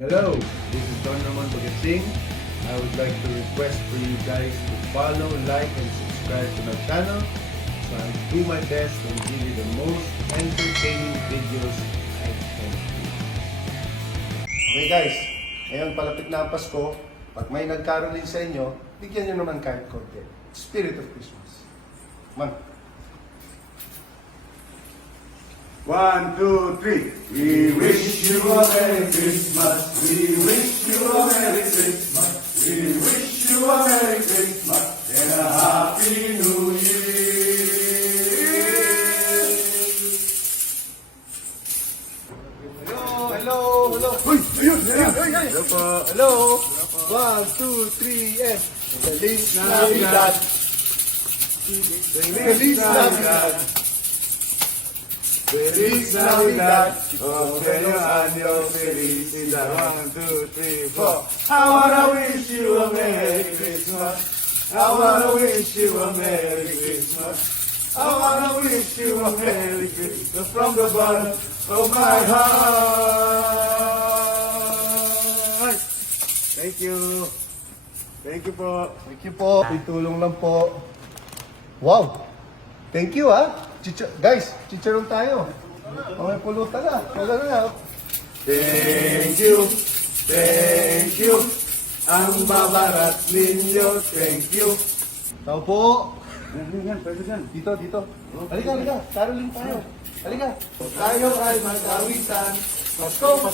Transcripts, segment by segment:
Hello, this is Don Roman Bagasing. I would like to request for you guys to follow, like, and subscribe to my channel so I do my best and give you the most entertaining videos I can. Okay guys, ngayon palapit na ang Pasko. Pag may nagkarolin sa inyo, bigyan nyo naman kahit konti. Spirit of Christmas. Come on. 1, 2, 3. We wish you a Merry Christmas. We wish you a Merry Christmas. We wish you a Merry Christmas and a Happy New Year. Hello. Uy, ayun. Hello po. Hello. 1, 2, 3, and Feliz Navidad. Feliz Navidad. Feliz Navidad. Okay, año felicidad. 1, 2, 3, 4. I wanna wish you a Merry Christmas. I wanna wish you a Merry Christmas. I wanna wish you a Merry Christmas from the bottom of my heart. Thank you. Thank you po. Thank you po. Itulong lang po. Wow. Thank you guys, chicharon tayo. May pulutan na. Wala na. Thank you. Thank you. Ang babarat ninyo. Thank you. Tao po. Pwede yan. Dito. Halika. Caroling tayo. Halika. Tayo ay magkawisan. Pasko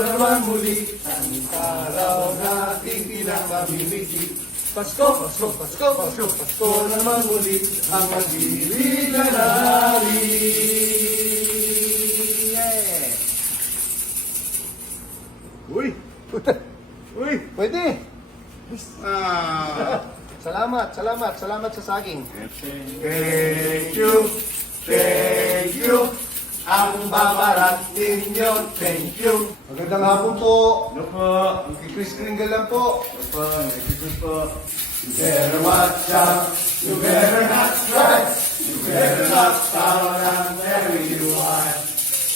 na naman muli. Ang araw nating pinapamimiki. Pasko na naman muli. Ang pag-ibig na nari. Uy! Uy! Pwede. Ah! Salamat sa saging. Thank you. Thank you. Ang babarat ninyo. Thank you. Magandang hapon po. Ano po? Chris Kringle lang po. Ano po? Nagkikot po. You better watch out. You better not strike. You better not pout and carry you on.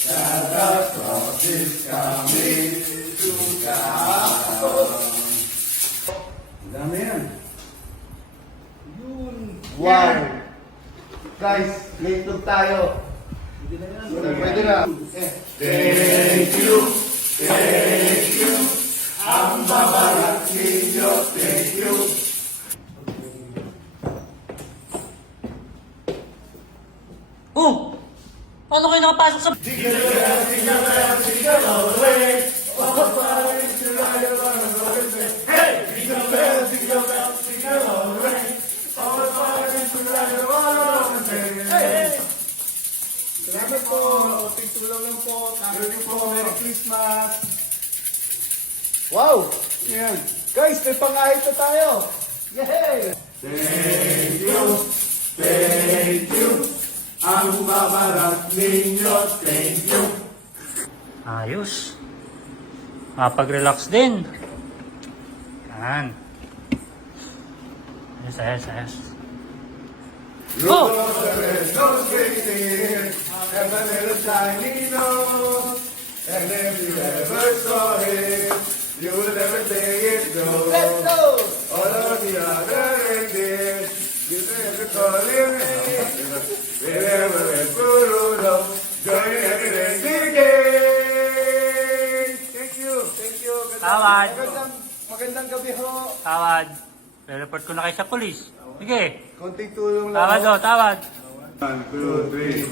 Santa Claus is coming to town. Ang dami yan. Wow. Guys, late look tayo. Pwede na. Thank you. Thank you. Ang babarat ninyo. Thank you. Oh! Paano kayo nakapasok sa... Salamat po. Oting tulong lang po. Thank you. Merry Christmas. Wow. Yan. Guys, may pangahit na tayo. Yay! Thank you. Thank you. Ang babarat ninyo. Thank you. Ayos. Makapag-relax din. Yan. Ayos. Oh! Rudolph the red-nosed reindeer has a little shiny nose, and if you ever saw him, you would never think it goes. Let's go! All of the other reindeer, you never call him name. They never went for Rudolph, joining every reindeer game. Thank you. Tawad. Magandang gabi ho. Tawad. Report ko na kayo sa polis. Sige. Konting tulong lang. Tawad ho. o, tawad. 1, 2, 3.